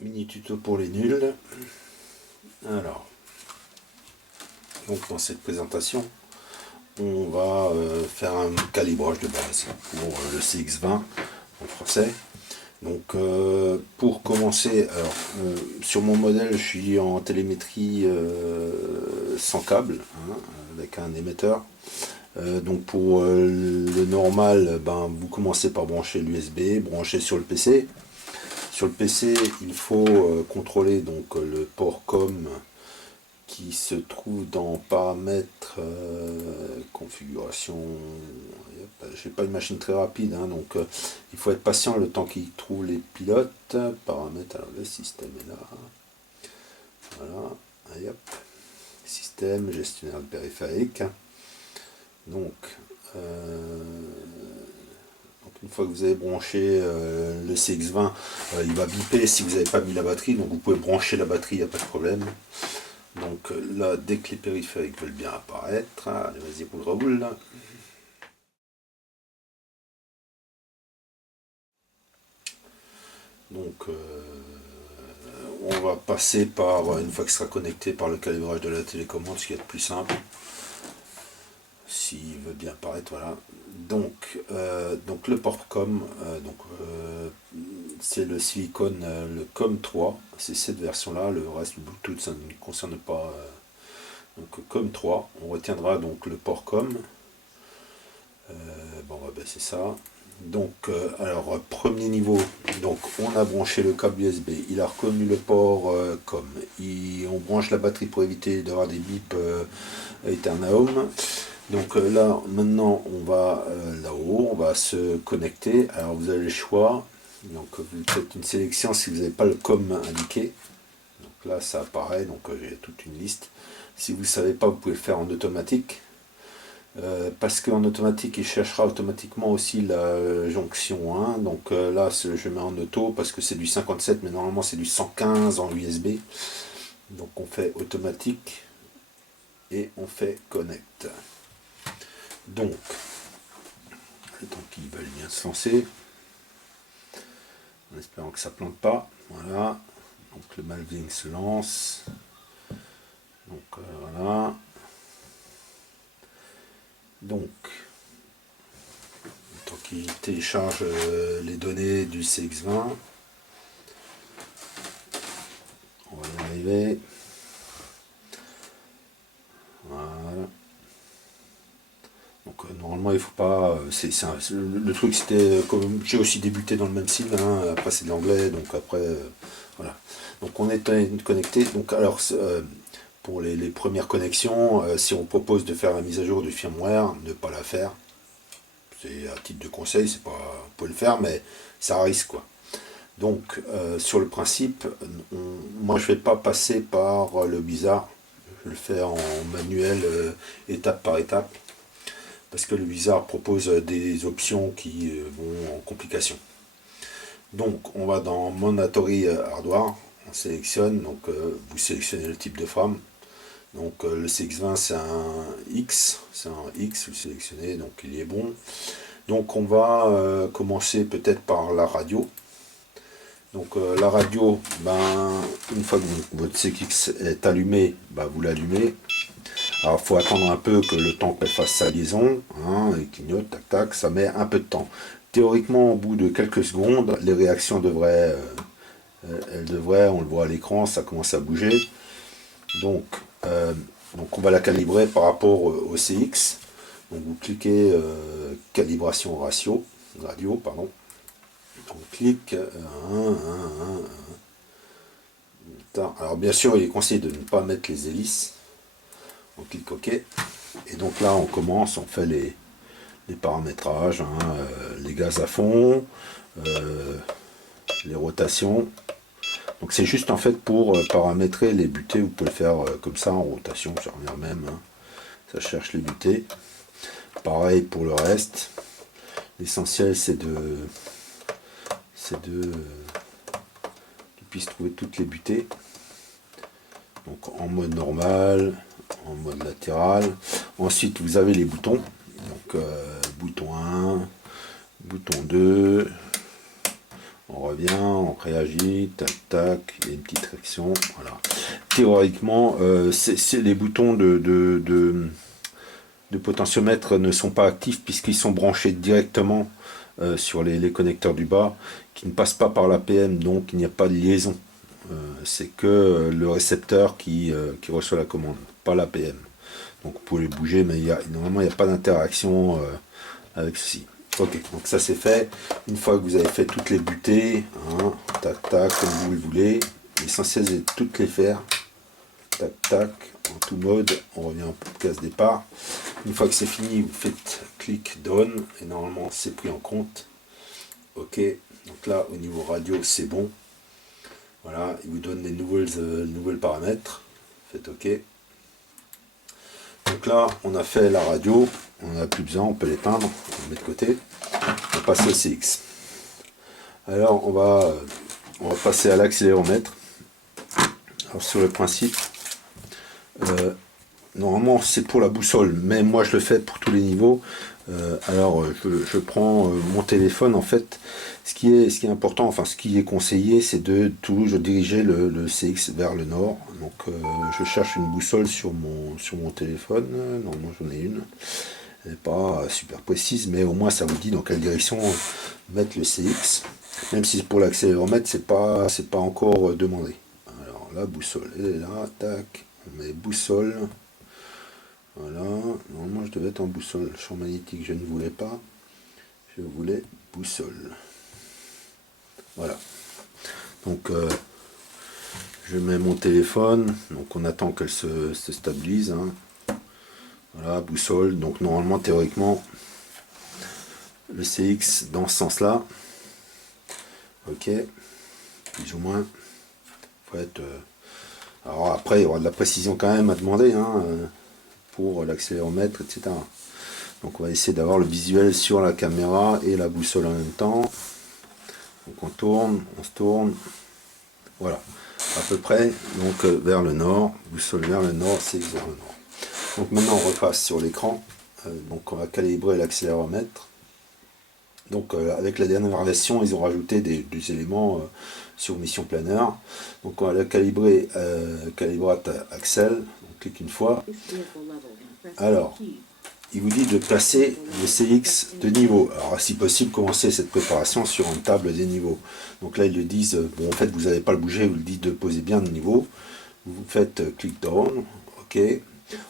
Mini tuto pour les nuls. Alors, donc dans cette présentation, on va faire un calibrage de base pour le CX20 en français. Donc pour commencer, alors sur mon modèle, je suis en télémétrie sans câble, hein, avec un émetteur. Donc pour le normal, vous commencez par brancher l'USB, brancher sur le PC. Sur le PC, il faut contrôler donc le port COM qui se trouve dans paramètres, configuration. J'ai pas une machine très rapide, hein, donc il faut être patient le temps qu'il trouve les pilotes. Paramètres, alors le système est là. Voilà, allez, hop. Système, gestionnaire de périphérique. Donc, une fois que vous avez branché le CX20, il va biper si vous n'avez pas mis la batterie, donc vous pouvez brancher la batterie, il n'y a pas de problème. Donc là, dès que les périphériques veulent bien apparaître, allez, vas-y, roule. Donc on va passer par, une fois que ce sera connecté, par le calibrage de la télécommande, ce qui est le plus simple. S'il veut bien apparaître, voilà. Donc le port COM, c'est le silicone, le COM3, c'est cette version-là, le reste du Bluetooth, ça ne concerne pas. Donc COM3, on retiendra donc le port COM. On va baisser ça. Donc, alors, premier niveau, donc on a branché le câble USB, il a reconnu le port COM, on branche la batterie pour éviter d'avoir des bips Etherneum. Donc là, maintenant, on va là-haut, on va se connecter. Alors, vous avez le choix. Donc, vous faites une sélection si vous n'avez pas le COM indiqué. Donc là, ça apparaît. Donc, j'ai toute une liste. Si vous ne savez pas, vous pouvez le faire en automatique. Parce qu'en automatique, il cherchera automatiquement aussi la jonction 1. Donc là, je mets en auto parce que c'est du 57, mais normalement, c'est du 115 en USB. Donc, on fait automatique et on fait connect. Donc, le temps qu'ils veulent bien se lancer, en espérant que ça ne plante pas. Voilà. Donc, le Malving se lance. Donc, voilà. Donc, le temps qu'il télécharge les données du CX20, on va y arriver. Voilà. Donc normalement il faut pas. Le truc c'était comme j'ai aussi débuté dans le même style, hein, après c'est de l'anglais, donc après voilà. Donc on est connecté. Donc alors pour les premières connexions, si on propose de faire la mise à jour du firmware, ne pas la faire. C'est à titre de conseil, c'est pas. Vous pouvez le faire, mais ça risque quoi. Donc sur le principe, moi je ne vais pas passer par le bizarre. Je le fais en manuel, étape par étape, parce que le Wizard propose des options qui vont en complication. Donc on va dans Mandatory Hardware, on sélectionne, donc vous sélectionnez le type de frame. Donc le CX20 c'est un X, vous sélectionnez, donc il est bon. Donc on va commencer peut-être par la radio. Donc la radio, une fois que votre CX est allumé, vous l'allumez. Alors il faut attendre un peu que le temps qu'elle fasse sa liaison, hein, et clignote, tac tac, ça met un peu de temps. Théoriquement, au bout de quelques secondes, les réactions devraient, on le voit à l'écran, ça commence à bouger. Donc on va la calibrer par rapport au CX. Donc vous cliquez calibration radio, pardon. On clique. Alors bien sûr, il est conseillé de ne pas mettre les hélices. On clique OK. Et donc là, on commence, on fait les paramétrages, hein, les gaz à fond, les rotations. Donc c'est juste en fait pour paramétrer les butées. Vous pouvez le faire comme ça en rotation, ça revient même. Hein. Ça cherche les butées. Pareil pour le reste. L'essentiel c'est de tu puisses trouver toutes les butées. Donc en mode normal, en mode latéral. Ensuite vous avez les boutons. Donc bouton 1, bouton 2, On revient, on réagit, tac tac, il y a une petite réaction, voilà. Théoriquement, les boutons de potentiomètre ne sont pas actifs puisqu'ils sont branchés directement sur les connecteurs du bas, qui ne passent pas par l'APM, donc il n'y a pas de liaison. C'est que le récepteur qui reçoit la commande, pas l'APM. Donc vous pouvez les bouger, mais normalement il n'y a pas d'interaction avec ceci. Ok, donc ça c'est fait. Une fois que vous avez fait toutes les butées, hein, tac tac, comme vous le voulez, l'essentiel c'est de toutes les faire. Tac tac, en tout mode, on revient en case départ. Une fois que c'est fini, vous faites clic done, et normalement c'est pris en compte. Ok, donc là au niveau radio c'est bon. Voilà, il vous donne les nouvelles paramètres. Faites ok. Donc là, on a fait la radio, on n'a plus besoin, on peut l'éteindre, on le met de côté. On passe au CX. Alors, on va passer à l'accéléromètre. Alors, sur le principe, normalement, c'est pour la boussole, mais moi, je le fais pour tous les niveaux. Alors, je prends mon téléphone, en fait. Ce qui est important, enfin, ce qui est conseillé, c'est de toujours diriger le CX vers le nord. Donc, je cherche une boussole sur mon téléphone. Normalement, j'en ai une. Elle n'est pas super précise, mais au moins, ça vous dit dans quelle direction mettre le CX. Même si pour l'accéléromètre, c'est pas encore demandé. Alors, la boussole, elle est là. Tac, on met boussole. Voilà, normalement je devais être en boussole, champ magnétique je ne voulais pas, je voulais boussole. Voilà, donc je mets mon téléphone, donc on attend qu'elle se stabilise, hein. Voilà, boussole, donc normalement théoriquement le CX dans ce sens là, ok, plus ou moins, faut être, alors après il y aura de la précision quand même à demander, hein, pour l'accéléromètre, etc. Donc on va essayer d'avoir le visuel sur la caméra et la boussole en même temps. Donc on se tourne, voilà, à peu près, donc vers le nord, boussole vers le nord, c'est vers le nord. Donc maintenant on repasse sur l'écran, donc on va calibrer l'accéléromètre. Donc avec la dernière version, ils ont rajouté des éléments sur Mission Planner. Donc on va la calibrer, calibrate Axel, on clique une fois. Alors, il vous dit de placer le CX de niveau. Alors, si possible, commencez cette préparation sur une table des niveaux. Donc là, ils le disent, bon, en fait, vous n'allez pas le bouger, vous le dites de poser bien le niveau. Vous faites click down, ok.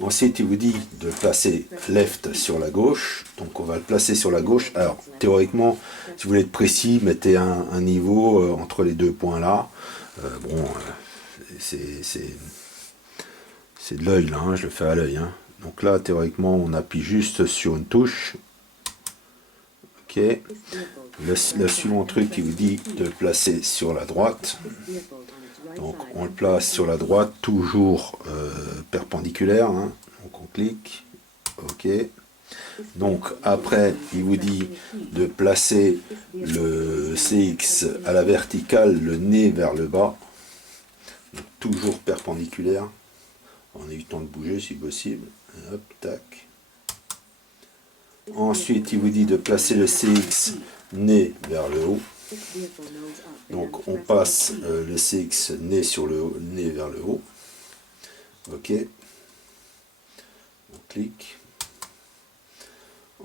Ensuite, il vous dit de placer left sur la gauche. Donc, on va le placer sur la gauche. Alors, théoriquement, si vous voulez être précis, mettez un niveau entre les deux points là. Bon, c'est de l'œil, là, hein, je le fais à l'œil, hein. Donc là, théoriquement, on appuie juste sur une touche. Ok. Le suivant truc qui vous dit de le placer sur la droite. Donc on le place sur la droite, toujours perpendiculaire, hein. Donc on clique. Ok. Donc après, il vous dit de placer le CX à la verticale, le nez vers le bas. Donc, toujours perpendiculaire, en évitant de bouger si possible. Hop, tac. Ensuite, il vous dit de placer le CX nez vers le haut. Donc, on passe le CX nez sur le haut, nez vers le haut. Ok. On clique.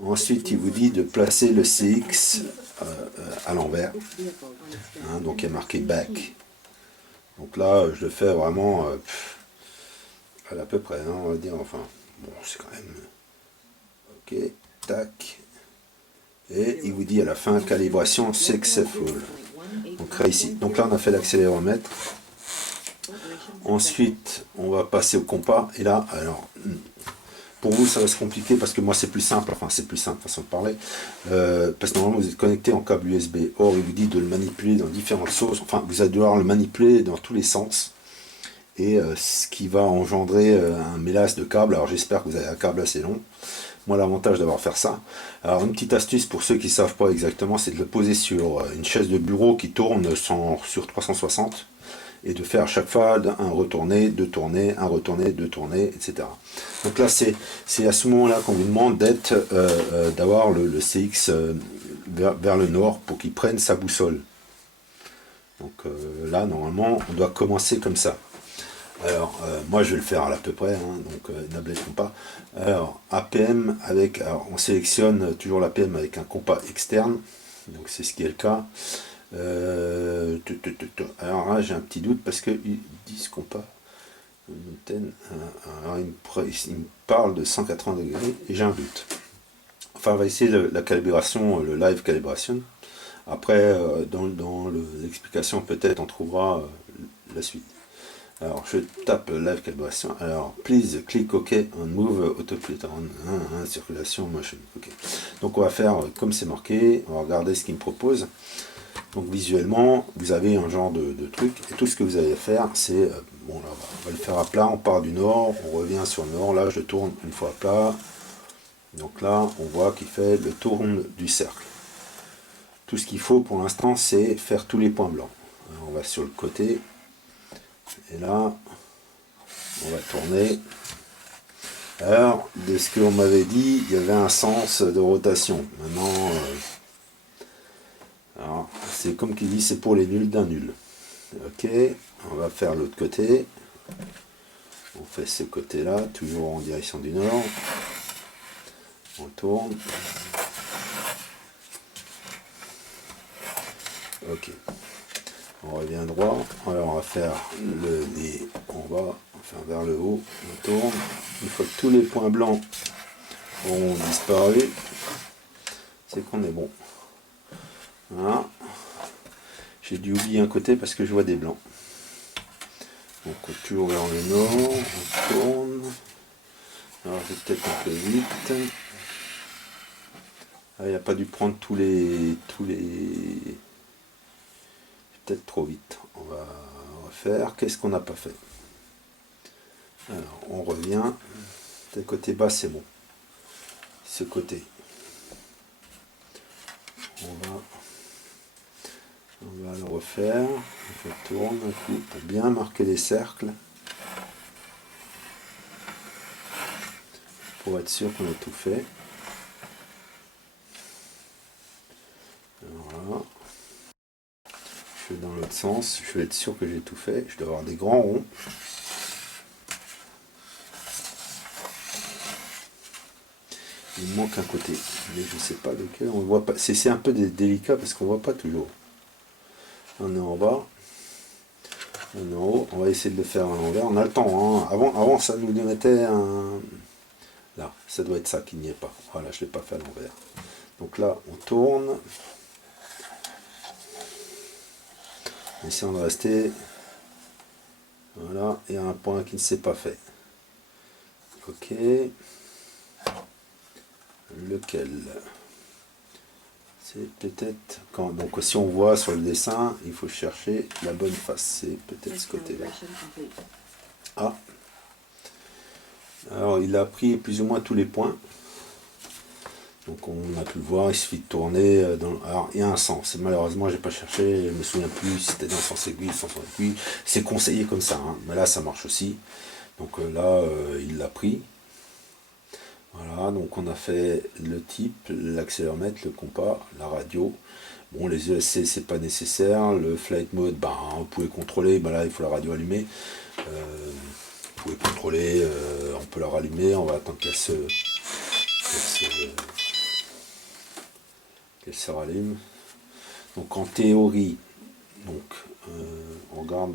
Ensuite, il vous dit de placer le CX à l'envers. Hein, donc, il y a marqué back. Donc là, je le fais vraiment à peu près, hein, on va dire, enfin. Bon, c'est quand même... Ok, tac. Et il vous dit à la fin, calibration successful. Donc réussi. Donc là, on a fait l'accéléromètre. Ensuite, on va passer au compas. Et là, alors, pour vous, ça va se compliquer parce que moi, c'est plus simple. Enfin, c'est plus simple, façon de parler. Parce que normalement, vous êtes connecté en câble USB. Or, il vous dit de le manipuler dans différentes sources. Enfin, vous allez devoir le manipuler dans tous les sens. Et ce qui va engendrer un mélasse de câbles. Alors j'espère que vous avez un câble assez long. Moi, l'avantage d'avoir fait ça. Alors une petite astuce pour ceux qui ne savent pas exactement, c'est de le poser sur une chaise de bureau qui tourne sur 360 et de faire à chaque fois un retourné, deux tournées, un retourné, deux tournées, etc. Donc là, c'est à ce moment-là qu'on vous demande d'avoir le CX vers le nord pour qu'il prenne sa boussole. Donc là, normalement, on doit commencer comme ça. Alors, moi je vais le faire à peu près, hein, donc n'ablèchons pas. Alors, APM avec, alors, on sélectionne toujours l'APM avec un compas externe, donc c'est ce qui est le cas. Alors là, j'ai un petit doute parce qu'ils disent compas. Alors, il me parle de 180 degrés et j'ai un doute. Enfin, on va essayer la calibration, le live calibration. Après, dans l'explication, peut-être on trouvera la suite. Alors, je tape live calibration. Alors, please click OK on move autopilot on circulation motion. OK. Donc, on va faire comme c'est marqué. On va regarder ce qu'il me propose. Donc, visuellement, vous avez un genre de truc. Et tout ce que vous allez faire, c'est bon, là, on va le faire à plat. On part du nord, on revient sur le nord. Là, je tourne une fois à plat. Donc là, on voit qu'il fait le tour du cercle. Tout ce qu'il faut pour l'instant, c'est faire tous les points blancs. Alors, on va sur le côté. Et là, on va tourner. Alors, de ce qu'on m'avait dit, il y avait un sens de rotation. Maintenant, c'est comme qu'il dit, c'est pour les nuls d'un nul. Ok, on va faire l'autre côté. On fait ce côté-là, toujours en direction du nord. On tourne. Ok. On revient droit. Alors on va faire on va faire vers le haut. On tourne. Une fois que tous les points blancs ont disparu, c'est qu'on est bon. Voilà. J'ai dû oublier un côté parce que je vois des blancs. Donc on tourne vers le nord. On tourne. Alors je vais peut-être un peu vite. Ah, il n'a pas dû prendre tous les peut-être trop vite. On va refaire. Qu'est-ce qu'on n'a pas fait? Alors, on revient. Le côté bas, c'est bon. Ce côté. On va le refaire. Je tourne un coup pour bien marquer les cercles. Pour être sûr qu'on a tout fait. Voilà. Je vais dans l'autre sens. Je vais être sûr que j'ai tout fait. Je dois avoir des grands ronds. Il me manque un côté, mais je ne sais pas lequel. On voit pas. C'est un peu délicat parce qu'on ne voit pas toujours. On est en bas, on est en haut. On va essayer de le faire à l'envers. On a le temps. Hein. Avant, ça nous mettait un. Là, ça doit être ça qui n'y est pas. Voilà, je ne l'ai pas fait à l'envers. Donc là, on tourne. Essayons de rester. Voilà, il y a un point qui ne s'est pas fait. Ok. Lequel? C'est peut-être quand. Donc si on voit sur le dessin, il faut chercher la bonne face. C'est peut-être ce côté-là. Ah. Alors il a pris plus ou moins tous les points. Donc on a pu le voir, il suffit de tourner. Alors il y a un sens. Malheureusement j'ai pas cherché, je me souviens plus si c'était dans le sens aiguille, sens aiguille. C'est conseillé comme ça, hein. Mais là ça marche aussi. Donc là il l'a pris. Voilà, donc on a fait le type, l'accéléromètre, le compas, la radio. Bon, les ESC, c'est pas nécessaire. Le flight mode, ben, vous pouvez contrôler. Ben là, il faut la radio allumée. Vous pouvez contrôler, on peut la rallumer. On va attendre qu'elle se rallume. Donc en théorie, donc, on regarde.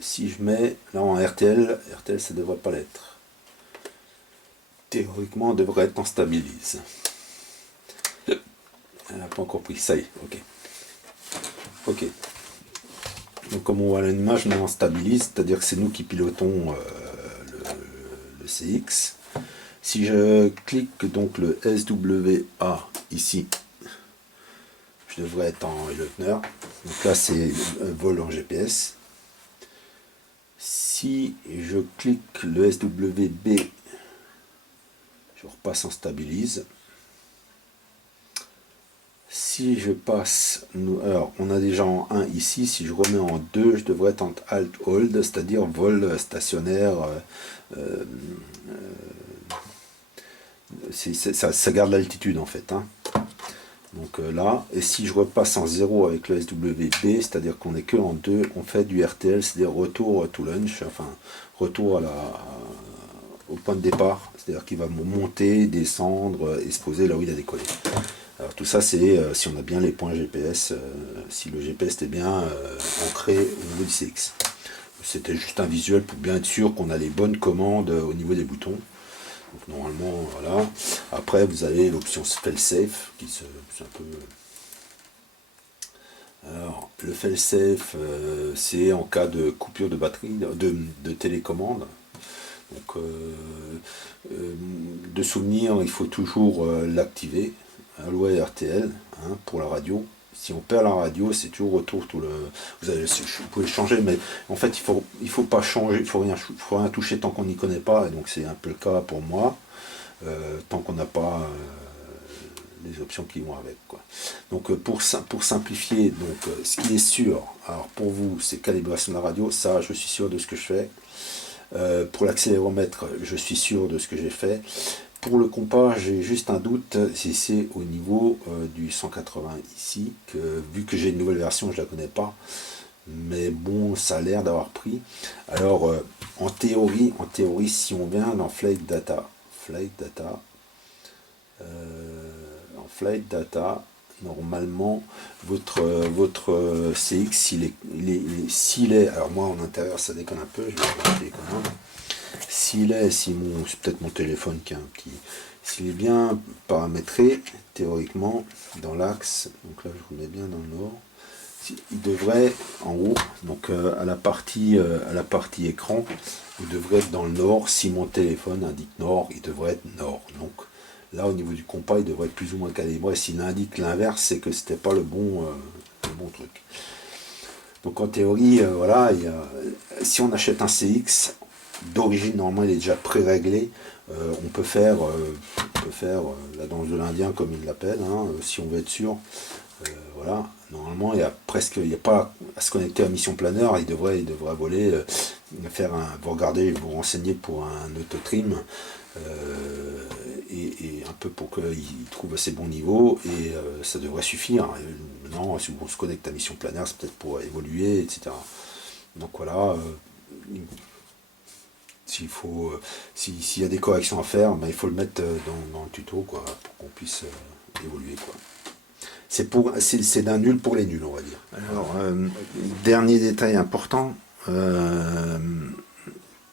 Si je mets là en RTL, ça ne devrait pas l'être. Théoriquement, on devrait être en stabilise. Elle n'a pas encore pris. Ça y est, ok. Ok. Donc comme on voit l'image, nous on stabilise, c'est-à-dire que c'est nous qui pilotons le CX. Si je clique donc le SWA ici, je devrais être en Leutner. Donc là c'est vol en GPS. Si je clique le SWB, je repasse en stabilise. Si je passe, alors on a déjà en 1 ici, si je remets en 2, je devrais être en Alt Hold, c'est-à-dire vol stationnaire. Ça garde l'altitude en fait. Hein. Donc là, et si je repasse en 0 avec le SWB, c'est-à-dire qu'on est que en 2, on fait du RTL, c'est-à-dire retour to lunch, enfin retour au point de départ, c'est-à-dire qu'il va monter, descendre et se poser là où il a décollé. Alors tout ça c'est si on a bien les points GPS, si le GPS est bien ancré au niveau du CX. C'était juste un visuel pour bien être sûr qu'on a les bonnes commandes au niveau des boutons. Donc normalement, voilà. Après, vous avez l'option fail-safe, c'est un peu... Alors, le fail-safe, c'est en cas de coupure de batterie, de télécommande. Donc, de souvenir, il faut toujours l'activer, loi RTL, hein, pour la radio. Si on perd la radio, c'est toujours retour tout le. Vous pouvez changer, mais en fait, il faut pas changer, il faut rien toucher tant qu'on n'y connaît pas. Et donc, c'est un peu le cas pour moi, tant qu'on n'a pas les options qui vont avec, quoi. Donc, pour simplifier, donc, ce qui est sûr, alors pour vous, c'est calibration de la radio. Ça, je suis sûr de ce que je fais. Pour l'accéléromètre, je suis sûr de ce que j'ai fait. Pour le compas, j'ai juste un doute si c'est au niveau du 180 ici, vu que j'ai une nouvelle version, je ne la connais pas. Mais bon, ça a l'air d'avoir pris. Alors, en théorie, si on vient dans Flight Data, en Flight Data, normalement, votre CX, s'il est, alors moi en intérieur ça déconne un peu, je vais faire des commandes. C'est peut-être mon téléphone qui a un petit. S'il est bien paramétré, théoriquement, dans l'axe, donc là je remets bien dans le nord, il devrait, en haut, donc à la partie écran, il devrait être dans le nord. Si mon téléphone indique nord, il devrait être nord. Donc là, au niveau du compas, il devrait être plus ou moins calibré. S'il indique l'inverse, c'est que c'était pas le bon truc. Donc en théorie, voilà, si on achète un CX, d'origine, normalement, il est déjà pré-réglé. On peut faire la danse de l'Indien, comme il l'appelle, hein, si on veut être sûr. Voilà, normalement, il n'y a pas à se connecter à Mission Planner. Il devrait voler, vous regardez, vous renseigner pour un auto-trim, et un peu pour qu'il trouve assez bon niveau, et ça devrait suffire. Maintenant, si on se connecte à Mission Planner, c'est peut-être pour évoluer, etc. Donc voilà. S'il y a des corrections à faire, ben, il faut le mettre dans le tuto, quoi, pour qu'on puisse évoluer, quoi. C'est d'un nul pour les nuls, on va dire. Alors, dernier détail important,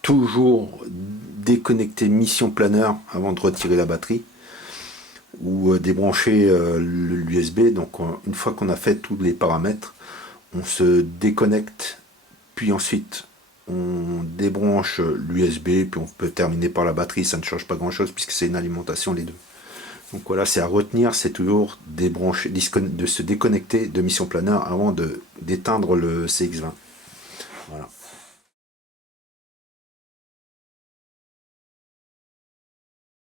toujours déconnecter Mission Planner avant de retirer la batterie, ou débrancher l'USB. Donc une fois qu'on a fait tous les paramètres, on se déconnecte, puis ensuite on débranche l'USB, puis on peut terminer par la batterie. Ça ne change pas grand chose puisque c'est une alimentation les deux. Donc voilà, c'est à retenir, c'est toujours de se déconnecter de Mission Planner avant d'éteindre le CX20. Voilà.